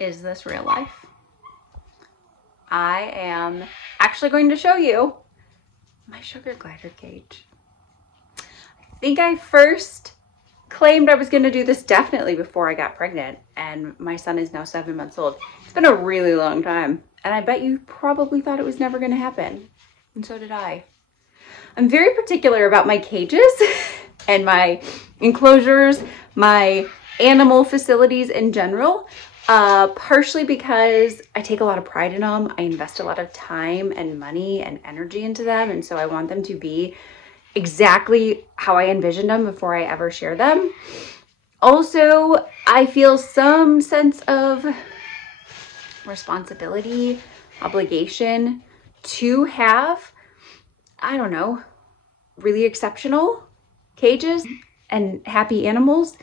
Is this real life? I am actually going to show you my sugar glider cage. I think I first claimed I was going to do this definitely before I got pregnant, and my son is now 7 months old. It's been a really long time, and I bet you probably thought it was never going to happen, and so did I. I'm very particular about my cages and my enclosures, my animal facilities in general, partially because I take a lot of pride in them. I invest a lot of time and money and energy into them, and so I want them to be exactly how I envisioned them before I ever share them. Also, I feel some sense of responsibility, obligation to have, I don't know, really exceptional cages and happy animals,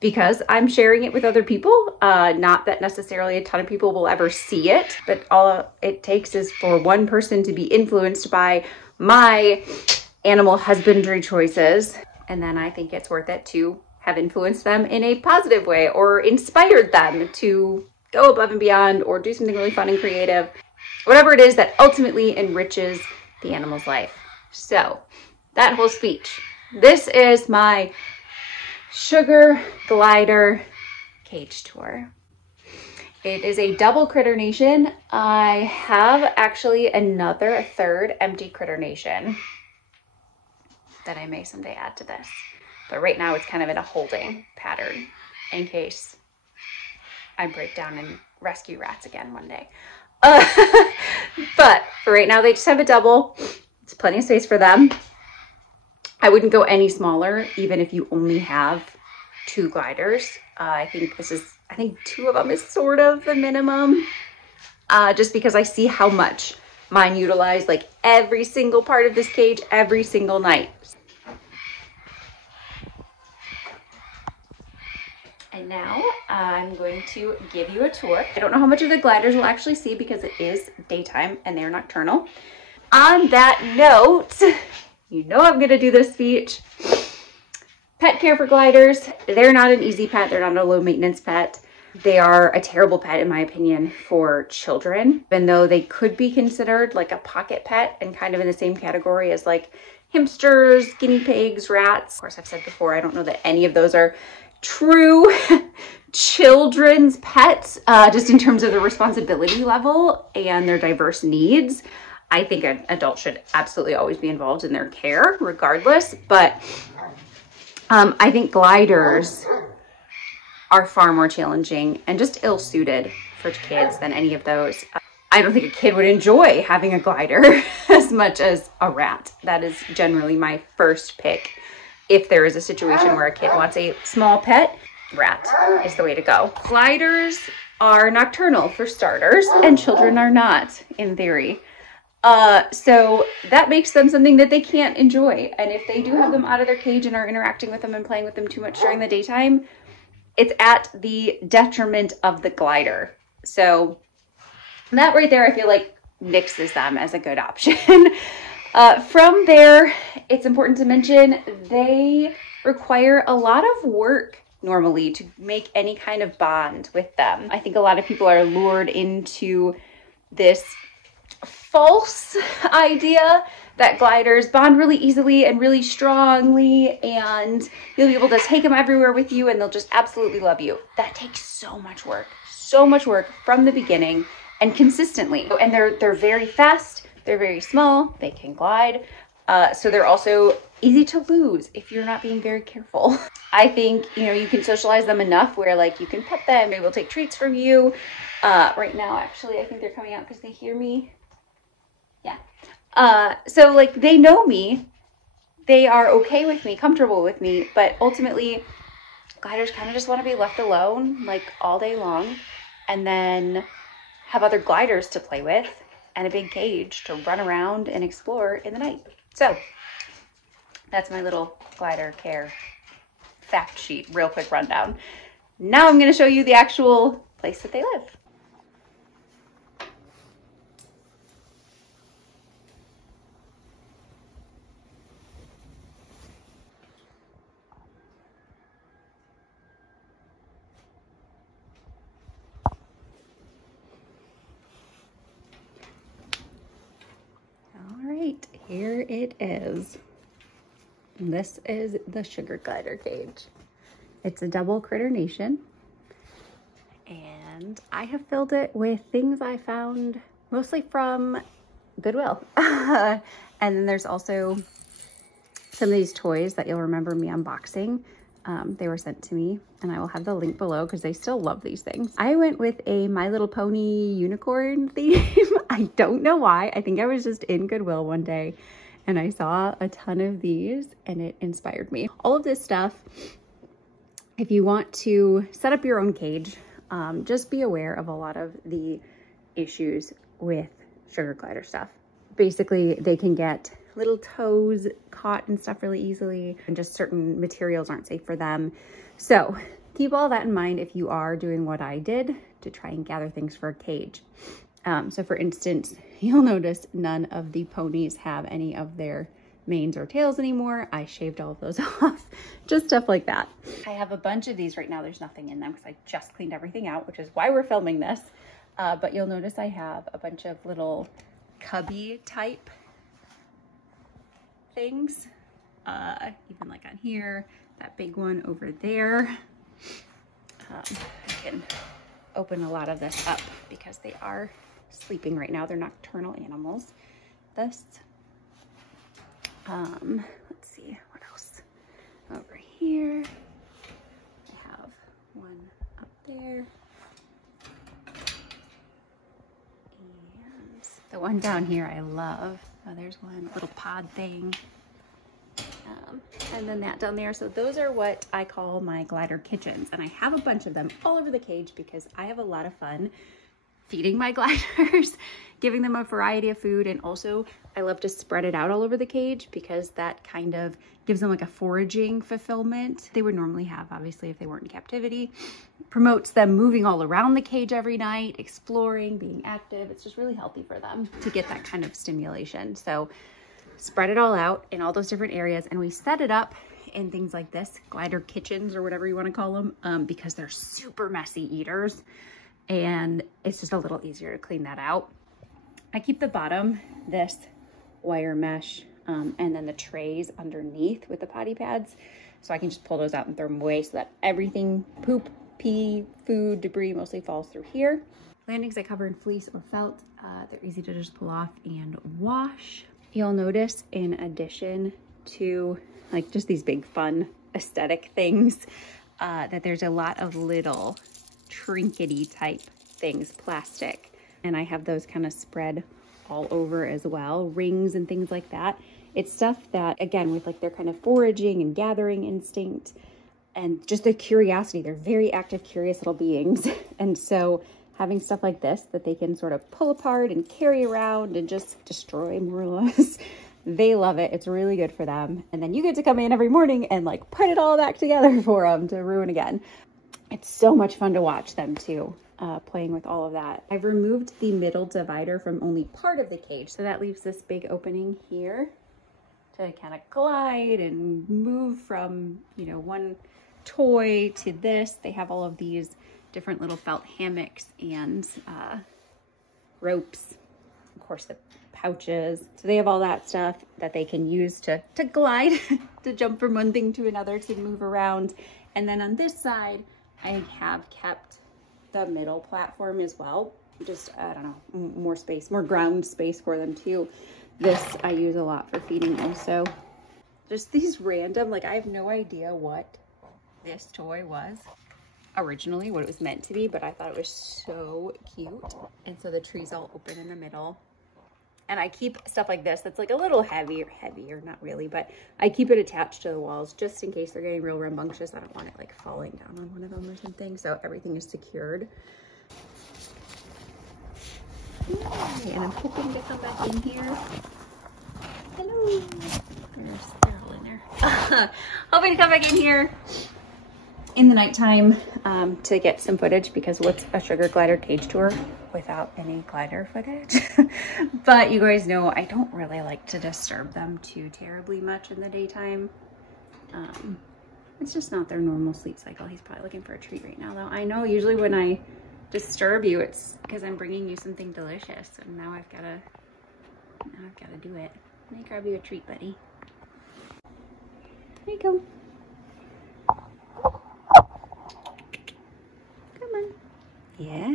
because I'm sharing it with other people. Not that necessarily a ton of people will ever see it, but all it takes is for one person to be influenced by my animal husbandry choices, and then I think it's worth it to have influenced them in a positive way or inspired them to go above and beyond or do something really fun and creative, whatever it is that ultimately enriches the animal's life. So that whole speech, this is my sugar glider cage tour. It is a double critter nation. I have actually a third empty critter nation that I may someday add to this. But right now it's kind of in a holding pattern in case I break down and rescue rats again one day. But for right now, they just have a double. It's plenty of space for them. I wouldn't go any smaller, even if you only have 2 gliders. I think 2 of them is sort of the minimum, just because I see how much mine utilize like every single part of this cage every single night. And now I'm going to give you a tour. I don't know how much of the gliders we'll actually see because it is daytime and they're nocturnal. On that note, you know I'm gonna do this speech. Pet care for gliders. They're not an easy pet. They're not a low maintenance pet. They are a terrible pet, in my opinion, for children, even though they could be considered like a pocket pet and kind of in the same category as like hamsters, guinea pigs, rats. Of course, I've said before, I don't know that any of those are true children's pets, just in terms of the responsibility level and their diverse needs. I think an adult should absolutely always be involved in their care regardless, but I think gliders are far more challenging and just ill-suited for kids than any of those. I don't think a kid would enjoy having a glider as much as a rat. That is generally my first pick. If there is a situation where a kid wants a small pet, rat is the way to go. Gliders are nocturnal for starters, and children are not, in theory. So that makes them something that they can't enjoy. And if they do have them out of their cage and are interacting with them and playing with them too much during the daytime, it's at the detriment of the glider. So that right there, I feel like nixes them as a good option. From there, it's important to mention they require a lot of work normally to make any kind of bond with them. I think a lot of people are lured into this false idea that gliders bond really easily and really strongly, and you'll be able to take them everywhere with you and they'll just absolutely love you. That takes so much work from the beginning and consistently. And they're very fast, they're very small, they can glide, so they're also easy to lose if you're not being very careful. I think, you can socialize them enough where like you can pet them, maybe they'll take treats from you. Right now, actually, I think they're coming out because they hear me. Yeah. So like they know me, they are okay with me, comfortable with me, but ultimately gliders kind of just want to be left alone like all day long, and then have other gliders to play with and a big cage to run around and explore in the night. So that's my little glider care fact sheet, real quick rundown. Now I'm going to show you the actual place that they live. here it is. This is the sugar glider cage. It's a double Critter Nation, and I have filled it with things I found mostly from Goodwill. And then there's also some of these toys that you'll remember me unboxing. They were sent to me, and I will have the link below because they still love these things. I went with a My Little Pony unicorn theme. I don't know why. I think I was just in Goodwill one day and I saw a ton of these and it inspired me. All of this stuff, if you want to set up your own cage, just be aware of a lot of the issues with sugar glider stuff. Basically, they can get little toes caught and stuff really easily, and just certain materials aren't safe for them. So keep all that in mind if you are doing what I did to try and gather things for a cage. So for instance, you'll notice none of the ponies have any of their manes or tails anymore. I shaved all of those off, just stuff like that. I have a bunch of these right now. There's nothing in them because I just cleaned everything out, which is why we're filming this. But you'll notice I have a bunch of little cubby type things, even like on here, that big one over there. I can open a lot of this up because they are sleeping right now. They're nocturnal animals. This, let's see, what else? Over here, I have one up there. And the one down here I love. Oh, there's one little pod thing. And then that down there. So those are what I call my glider kitchens. And I have a bunch of them all over the cage because I have a lot of fun feeding my gliders, giving them a variety of food. And also I love to spread it out all over the cage because that kind of gives them like a foraging fulfillment they would normally have, obviously, if they weren't in captivity. Promotes them moving all around the cage every night, exploring, being active. It's just really healthy for them to get that kind of stimulation. So spread it all out in all those different areas, and we set it up in things like this, glider kitchens or whatever you want to call them, because they're super messy eaters, and it's just a little easier to clean that out. I keep the bottom, this wire mesh, and then the trays underneath with the potty pads, so I can just pull those out and throw them away so that everything, poop, pee, food, debris, mostly falls through here. Landings I cover in fleece or felt. They're easy to just pull off and wash. You'll notice, in addition to like just these big fun aesthetic things, that there's a lot of little trinkety type things, plastic. And I have those kind of spread all over as well, rings and things like that. It's stuff that, again, with like their kind of foraging and gathering instinct and just their curiosity, they're very active, curious little beings. And so having stuff like this that they can sort of pull apart and carry around and just destroy more or less, they love it. It's really good for them. And then you get to come in every morning and like put it all back together for them to ruin again. It's so much fun to watch them too, playing with all of that. I've removed the middle divider from only part of the cage, so that leaves this big opening here to kind of glide and move from, you know, one toy to this. They have all of these different little felt hammocks and ropes, of course the pouches. So they have all that stuff that they can use to glide, to jump from one thing to another, to move around. And then on this side, I have kept the middle platform as well. Just, I don't know, more space, more ground space for them too. This I use a lot for feeding also. Just these random, like I have no idea what this toy was originally, what it was meant to be, but I thought it was so cute. And so the tree's all open in the middle. And I keep stuff like this that's like a little heavier, not really, but I keep it attached to the walls just in case they're getting real rambunctious. I don't want it like falling down on one of them or something. So everything is secured. Yay, and I'm hoping to come back in here. Hello. There's sterile in there. Hoping to come back in here in the nighttime to get some footage, because what's a sugar glider cage tour without any glider footage? But you guys know I don't really like to disturb them too terribly much in the daytime. It's just not their normal sleep cycle. He's probably looking for a treat right now though. I know usually when I disturb you, it's because I'm bringing you something delicious, and now I've got to do it. Let me grab you a treat, buddy. There you go. Come on. Yeah.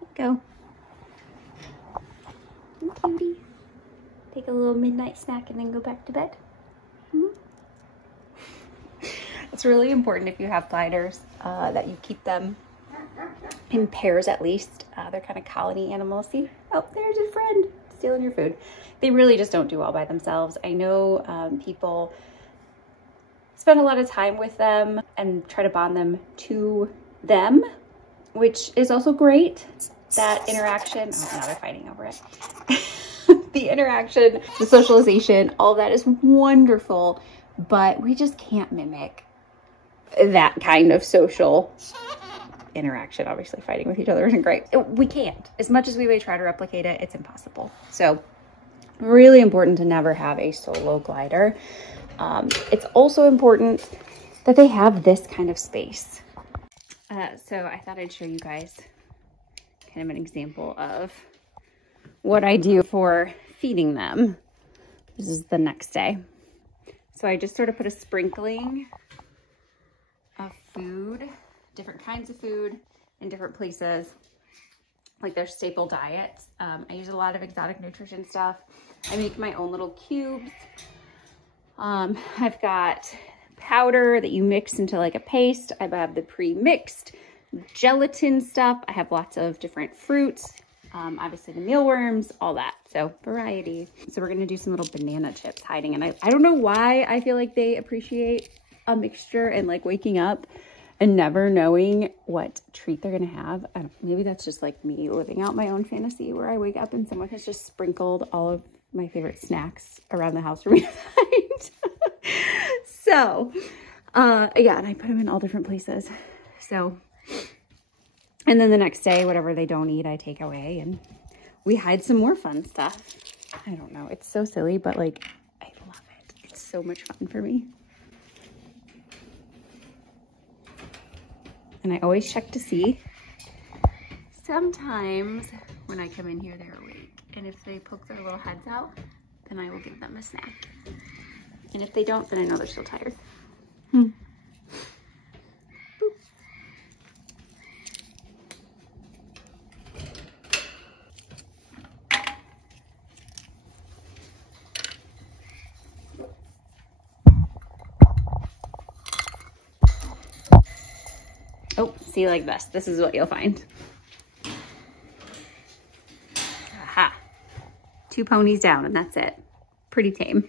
There you go. Cutie. Take a little midnight snack and then go back to bed. It's really important if you have gliders that you keep them in pairs at least. They're kind of colony animals. See? Oh, there's a friend stealing your food. They really just don't do well by themselves. I know people spend a lot of time with them and try to bond them to them, which is also great. That interaction, oh, now they're fighting over it. The interaction, the socialization, all of that is wonderful, but we just can't mimic that kind of social interaction. Obviously fighting with each other isn't great. We can't. As much as we may try to replicate it, it's impossible. So really important to never have a solo glider. It's also important that they have this kind of space. So I thought I'd show you guys kind of an example of what I do for feeding them. This is the next day. So I just sort of put a sprinkling of food, different kinds of food in different places, like their staple diets. I use a lot of exotic nutrition stuff. I make my own little cubes. I've got powder that you mix into like a paste. I have the pre-mixed gelatin stuff. I have lots of different fruits, obviously the mealworms, all that. So variety. So we're gonna do some little banana chips hiding. And I don't know why I feel like they appreciate a mixture and like waking up and never knowing what treat they're gonna have. I don't, maybe that's just like me living out my own fantasy where I wake up and someone has just sprinkled all of my favorite snacks around the house for me to find. So, yeah, and I put them in all different places. So, and then the next day, whatever they don't eat, I take away and we hide some more fun stuff. I don't know. It's so silly, but like, I love it. It's so much fun for me. And I always check to see. Sometimes when I come in here, they're awake. And if they poke their little heads out, then I will give them a snack. And if they don't, then I know they're still tired. Boop. Oh, see, like this. This is what you'll find. Aha. 2 ponies down and that's it. Pretty tame.